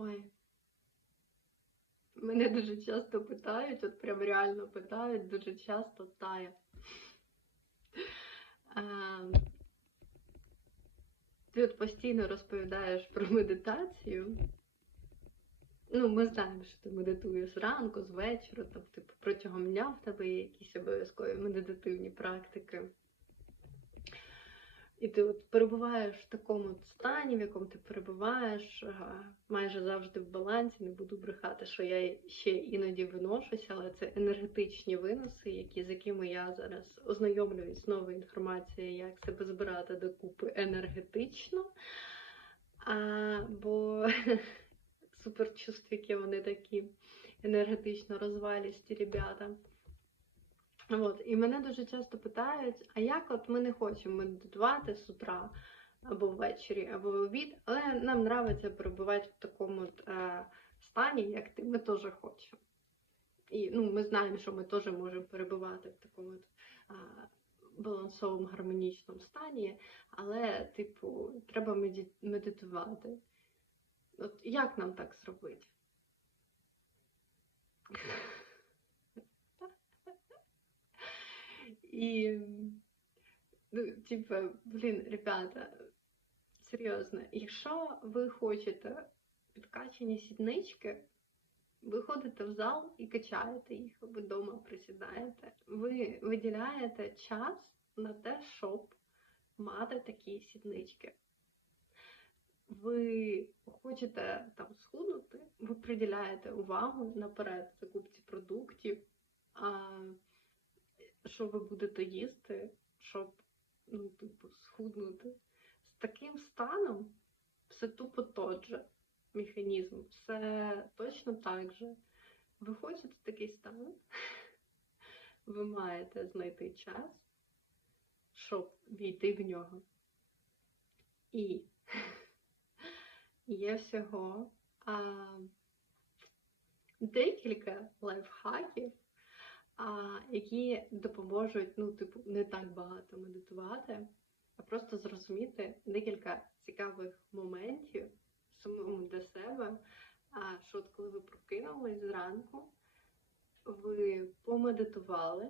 Ой. Мене дуже часто питають, от прям реально питають, дуже часто тая. Ем, Ти от постійно розповідаєш про медитацію. Ну, ми знаємо, що ти медитуєш зранку, з вечора, типу, протягом дня в тебе є якісь обов'язкові медитативні практики. І ти от перебуваєш в такому стані, в якому ти перебуваєш, майже завжди в балансі. Не буду брехати, що я ще іноді виношуся, але це енергетичні виноси, які, з якими я зараз ознайомлююсь з новою інформацією, як себе збирати докупи енергетично. А, бо суперчувствіки, вони такі енергетично розвалісті ребята. От, і мене дуже часто питають, а як от ми не хочемо медитувати з утра або ввечері, або в обід, але нам подобається перебувати в такому от, е, стані, як ти, ми теж хочемо. І ну, ми знаємо, що ми теж можемо перебувати в такому от, е, балансовому гармонічному стані, але, типу, треба медитувати. От як нам так зробити? І, ну, типа, блін, ребята, серйозно, якщо ви хочете підкачані сіднички, ви ходите в зал і качаєте їх, або вдома присідаєте. Ви виділяєте час на те, щоб мати такі сіднички. Ви хочете там схуднути, ви приділяєте увагу наперед закупці продуктів. А, що ви будете їсти, щоб ну, типу, схуднути. З таким станом все тупо тот же механізм, все точно так же. Ви хочете такий стан, ви маєте знайти час, щоб війти в нього. І є всього а, декілька лайфхаків, які допоможуть, ну, типу, не так багато медитувати, а просто зрозуміти декілька цікавих моментів самому для себе. А що от коли ви прокинулись зранку, ви помедитували,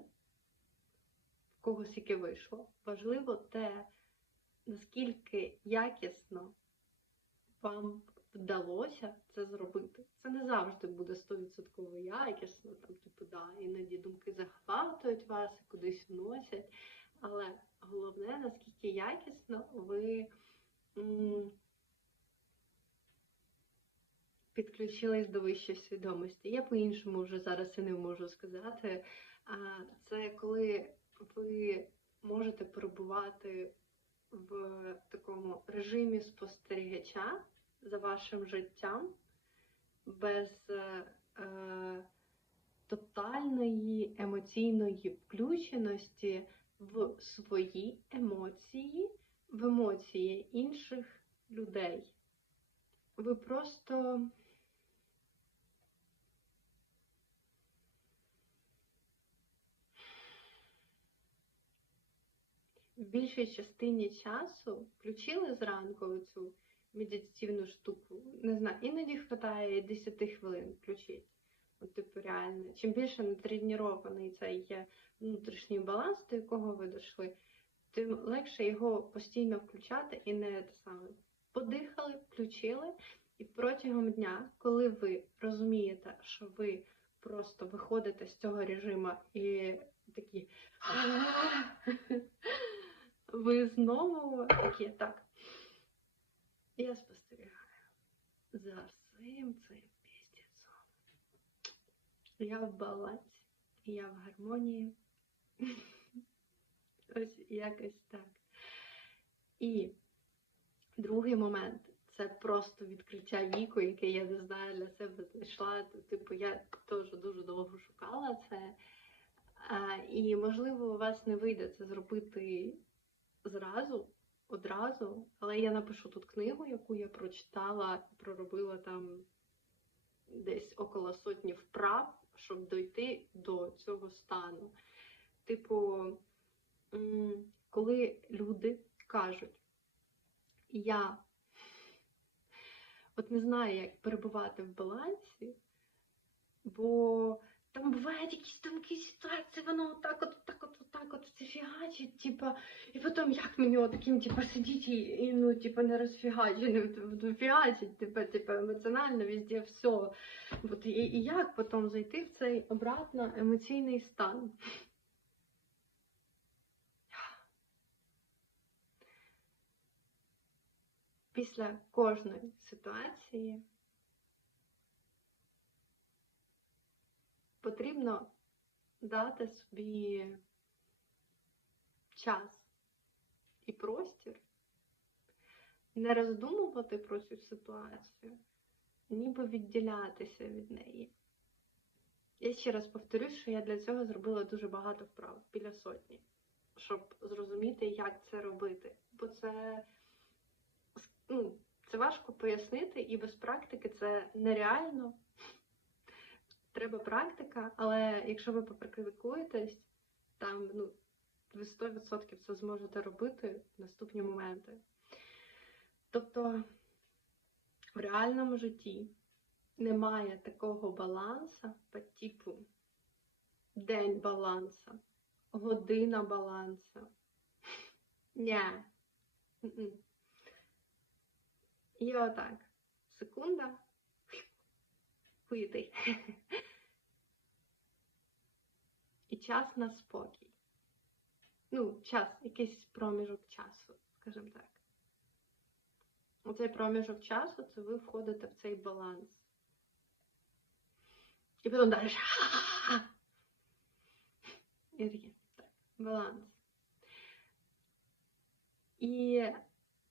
в когось яке вийшло. Важливо те, наскільки якісно вам вдалося це зробити. Це не завжди буде 100% якісно, там, типу, да, іноді думки захватують вас і кудись вносять. Але головне, наскільки якісно ви підключились до вищої свідомості. Я по-іншому вже зараз і не можу сказати. Це коли ви можете перебувати в такому режимі спостерігача за вашим життям без е, тотальної емоційної включеності в свої емоції, в емоції інших людей. Ви просто в більшій частині часу включили зранку цю медитативну штуку. Не знаю, іноді хватає 10 хвилин включити. От, типу, реально. Чим більше натренований цей є внутрішній баланс, до якого ви дійшли, тим легше його постійно включати і не те саме. Подихали, включили, і протягом дня, коли ви розумієте, що ви просто виходите з цього режиму і такі. Ви знову такі, так. Я спостерігаю за всім цим піздецом. Я в балансі, я в гармонії. Ось якось так. І другий момент це просто відкриття віку, яке я не знаю для себе знайшла. Типу, я теж дуже довго шукала це. А, і, можливо, у вас не вийде це зробити зразу, одразу, але я напишу тут книгу, яку я прочитала, проробила там десь около сотні вправ, щоб дойти до цього стану. Типу, коли люди кажуть, я от не знає, як перебувати в балансі, бо там бувають якісь думки ситуації, воно отак от, так от, так от це фігачить, типа, і потім як мені от таким, типа, сидіти і, і, ну, типа, не розфігачити, фігачить, типа, типа, емоціонально везде все. От, і, і як потім зайти в цей обратно емоційний стан? Після кожної ситуації потрібно дати собі час і простір, не роздумувати про цю ситуацію, ніби відділятися від неї. Я ще раз повторюсь, що я для цього зробила дуже багато вправ біля сотні, щоб зрозуміти, як це робити. Бо це, ну, це важко пояснити, і без практики це нереально. Треба практика, але якщо ви попрактикуєтесь, там ну, ви 100% це зможете робити в наступні моменти. Тобто в реальному житті немає такого балансу по типу день баланса, година баланса. Ні. І отак. Секунда. Хуєти. І час на спокій. Ну, час, якийсь проміжок часу, скажімо так. У цей проміжок часу це ви входите в цей баланс. І потім далі. І так, баланс. І,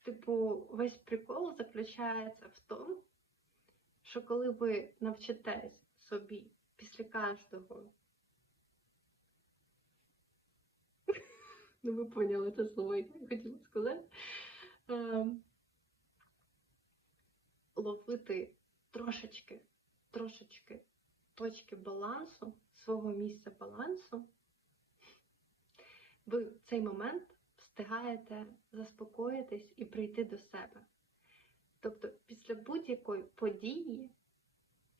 типу, весь прикол заключається в тому, що коли ви навчитесь собі після кожного, ну ви поняли це слово, яке я хотіла сказати, ем, ловити трошечки, трошечки точки балансу, свого місця балансу, ви в цей момент встигаєте заспокоїтись і прийти до себе. Тобто після будь-якої події,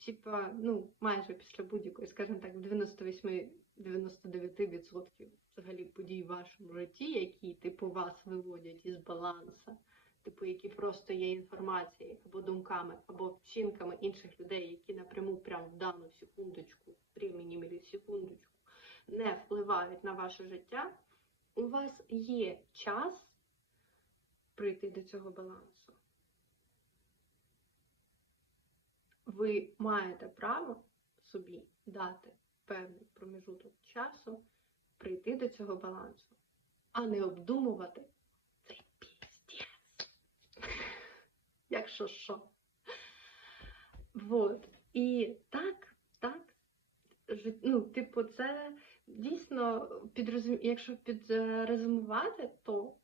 типа, ну, майже після будь-якої, скажімо так, 98-99% взагалі подій в вашому житті, які, типу, вас виводять із балансу, типу, які просто є інформацією або думками, або вчинками інших людей, які напряму прямо в дану секундочку, времені мілісекундочку, не впливають на ваше життя, у вас є час прийти до цього балансу. Ви маєте право собі дати певний проміжуток часу прийти до цього балансу, а не обдумувати цей піздець. Якщо що. Вот. І так, так, ну, типу, це дійсно підрозум... якщо підрезумувати, то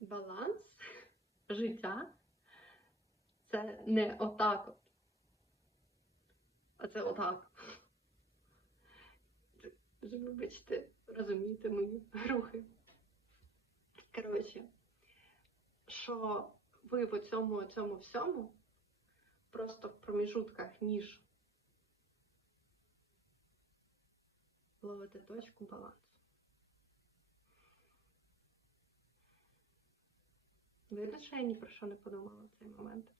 баланс життя це не отак от. А це отак. Вже, вибачте, розумієте мої рухи. Коротше, що ви в цьому, цьому всьому просто в проміжутках між ловите точку балансу. Що я ні про що не подумала в цей момент.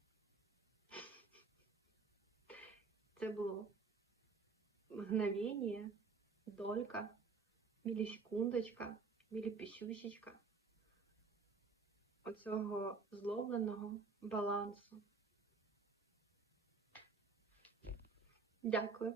Це було мгновение, долька, мілісекундочка, міліпісюсечка оцього зловленого балансу. Дякую.